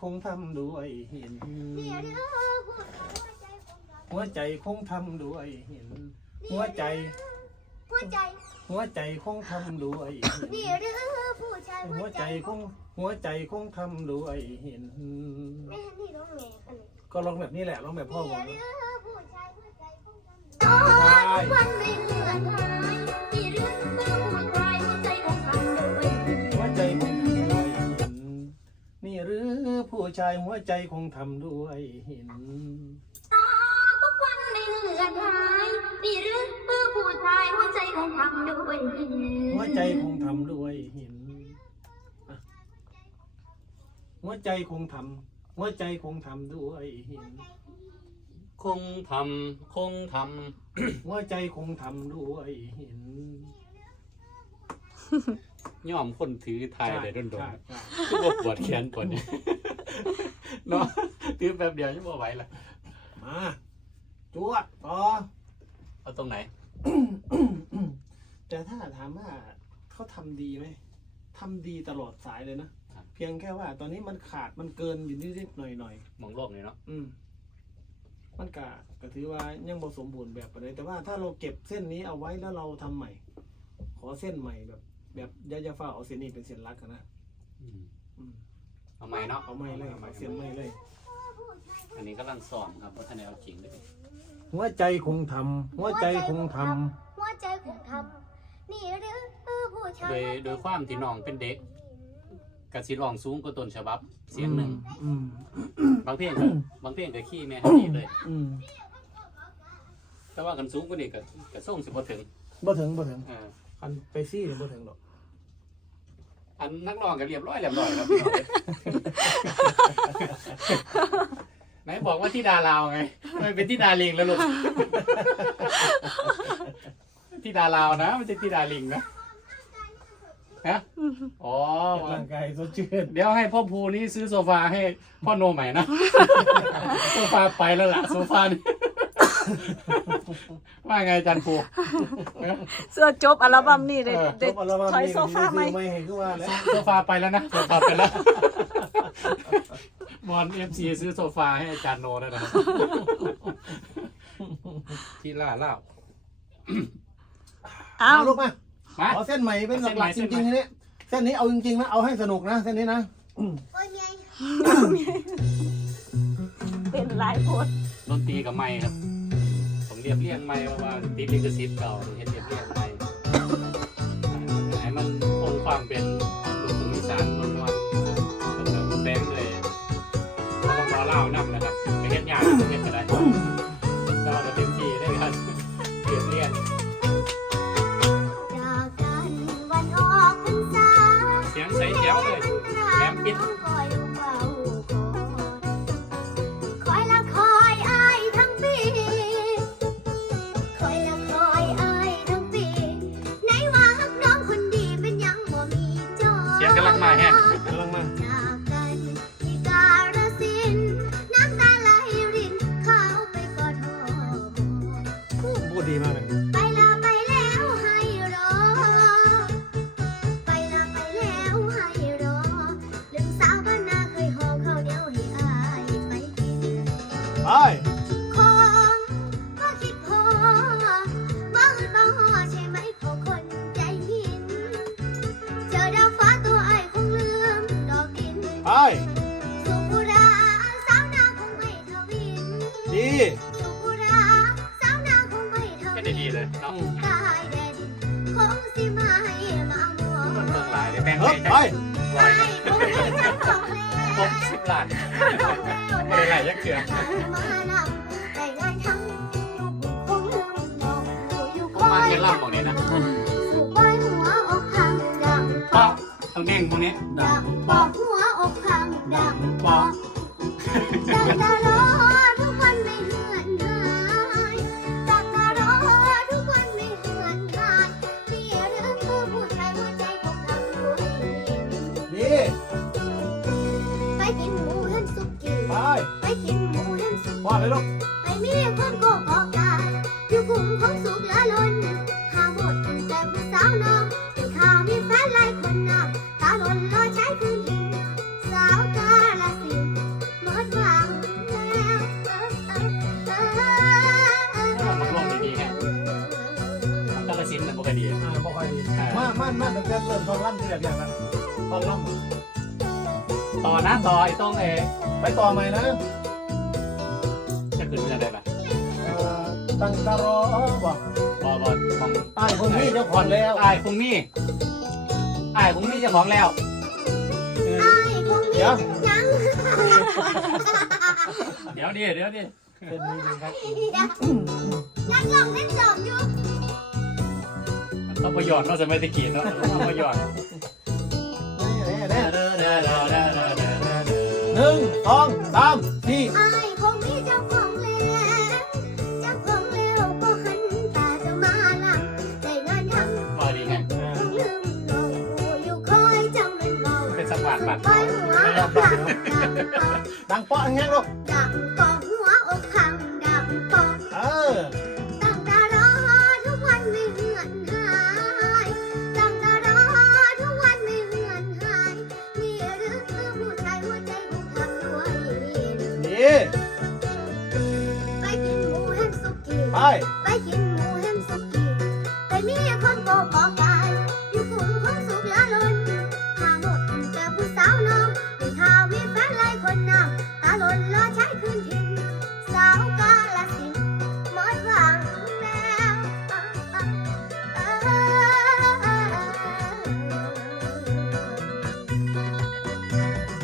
คงทำด้วยหินนี่หรือผู้ชายหัวใจของเราหัวใจคงทำด้วยหิน หัวใจ หัวใจ หัวใจคงทำด้วยหิน นี่หรือผู้ชายหัวใจคงหัวใจคงทำด้วยหิน แม่นี่ร้องแม่กันเลยก็ร้องแบบนี้แหละร้องแบบพ่อผมนี่หรือผู้ชายหัวใจของเราวันไม่เหือนหายนี่หรือ ชายหัวใจคงทำด้วยหินตาทุกวันไม่เหือนหายนี่หรือผู้ชายหัวใจของเราด้วยหัวใจคงทำด้วยหินอะหัวใจคงทำหัวใจคงทำด้วยหินคงทำคงทหัวใจคงทำด้วยหินำย่อมคนถือไทยได้ดนใช่ใช่ๆคือบ่ปวดแขนปวดเนี่ย เนาะถือแป๊บเดียวยังบ่ไหวละมาจวดต่อเอาตรงไหน แต่ถ้าถามว่าเขาทำดีไหมทำดีตลอดสายเลยนะเพียงแค่ว่าตอนนี้มันขาดมันเกินอยู่นิดๆหน่อยมองโลกนี่เนาะๆอืมมันกะก็ถือว่ายังบ่สมบูรณ์แบบไปเลยแต่ว่าถ้าเราเก็บเส้นนี้เอาไว้แล้วเราทำใหม่ ขอเส้นใหม่แบบ แบบอยาอยาฟ้าเอาเส้นนี้เป็นเส้นหลักอะนะอืมอืม เอาไหมเนาะเอาไม่เลยเอาเส้นไม่เลย อันนี้กำลังสอนครับว่าท่านเอาจริงด้วยหัวใจคงทำหัวใจคงทำหัวใจของทำนี่หรือผู้ชายโดยโดยความที่น้องเป็นเด็กกะสิร้องสูงกว่าต้นฉบับเสียงหนึ่ง อืมบางเพลงก็ บางเพลงก็ขี้แม่ฮันนี่เลย อืมแต่ว่ากันสูงกว่านี้ก็ก็ส่งสิบ่ถึงบ่ถึงบ่ถึงเอออันไปซี่เนี่ยบ่ถึงหรอก อันนักร้องก็เรียบร้อยเรียบร้อยครับพี่น้องไหนบอกว่าที่ดาลาวไงทำไมเป็นที่ดาลิงแล้วลูกที่ดาลาวนะไม่ใช่ที่ดาลิงนะฮะอ๋อ ร่างกายสดชื่นเดี๋ยวให้พ่อภูนี่ซื้อโซฟาให้พ่อโนใหม่นะ โซฟาไปแล้วล่ะโซฟานี่ ว่าไงจันภูเสื้อจบอัลบั้มนี่เด็ดเออเด็ดจบอัลบั้มถอยนี้โซฟาไหม ไม่ให้คือว่าแล้วโซฟาไปแล้วนะโซฟาไปแล้วบอลเอฟซีซื้อโซฟาให้อาจารย์โนแล้วนะครับที่ล่าเล่าอ้าวเอาลูกมามาเอาเส้นใหม่เป็นเส้นหใหม่ลักๆจเส้นใหม่ ริงๆทีนี้เส้นนี้เอาจริงๆนะเอาให้สนุกนะเส้นนี้นะโอ้ยไงเป็นหลายโพสดนตรีกับไม้ครับผมเรียบเรียงไม้เพราะว่าติดลิขสิทธิ์เก่าเห็นเรียบเรียงไม้ให้มันคงความเป็นลูกทุ่งอีสานล้วนๆแล้วก็แบงค์เลยเราต้องรอเล่านำนะครับไปเฮ็ดยากเฮ็ดก็ได้แต่ว่าก็เต็มที่ได้ครับเรียบเรียงเสียงใสแจ๋วเลยแหลมปิด พูดดีมากเลยไปละไปแล้วให้รอ ไปละไปแล้วให้รอลืมสาวบ้านนาเคยหอมข้าวเหนียวให้อายไปกินไปของก็คิดพอบ่อื่นบ่ฮอใช่ไหมพอคนใจหิน เจอดาวฟ้าตัวไอ้ายคงลืมดอกดิน ไปสุกุราสาวนาคงไม่ทวิน ดี ด้นดีเลยเนาะกายแดนคงสิมาให้มามัวมันเมืองหลายเลยแบงค์เฮ้ให้ยใจไปร้อยไอ้คงไม่ทำของครบสิบล้านไม่ได้ไหลยักเกือมานำแต่งานทำอยู่คงลืมบอกอยู่ผมคอมายแค่ล่าบอกนี้นะสู่ปลายหัวอกพังดังปอกต้องเด้งพวกนี้ดังปอกหัวอกพังดังปอกจาก เห็นสุกี้พอเลยลูกไปมีคนโกกอกกาอยู่กลุ่มของสุกละล้นข้าหมดแต่ผู้สาวน้องเป็นข่าวมีแฟนหลายคนนะตาหล่นรอใช้คืนหินสาวกาลสินธุ์มันร่วงดีๆแฮะกาลสินธุ์น่ะบ่ค่อยดีอ่าบ่ค่อยดีมามามาตั้งแต่เริ่มตอนล่ำที่แบบอย่างนั้นตอนล่ต่อนะต่อไอ้ต้องเอำไปต่อใหม่นะจะ ขึ้นเรื่องได้ปะเอ่อตั้งตารอบอกบ่บ่ของใต้คนนี้เจ้าขอนแล้วไอ้ายคงมีไอ้ายคงมีเจ้าของแล้วเออเดี๋ยวเดี๋ยวดิเดี๋ยวดิเป็นนี้ดีครับนักลองเล่นจอบอยู่ต้องประหยอดเนาะสมัยตะกี้เนาะต้องประหยอดนี่นี่หนึ่งสองสามสี่ ดังปอกดังเปาะแห้งลูกดังปอกหัวอกหักดังปอกเออตั้งตารอทุกวันไม่เหือนหายตั้งตารอทุกวันไม่เหือนหายนี่หรือคือผู้ชายหัวใจบุกทำด้วยดีไปกินหมูแฮมสุกี้ไปไปกินหมู รอใช้คืนถิ่นสาวกาลสินธุ์หมดหวังแล้วอะอะอะอะ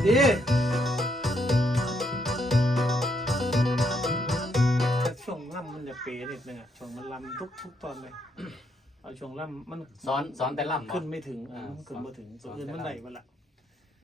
ดีแต่ช่วงล่ำมันจะเป๋นิดนึงอะช่วงมันลำทุกทุกตอนเลย เอาช่วงล่ำมันสอนสอนแต่ล่ำขึ้เนาะนไม่ถึงอ่าอ่าขึ้นไม่ถึงสตัอวนอื่นมันแต่ไหลลำมันละ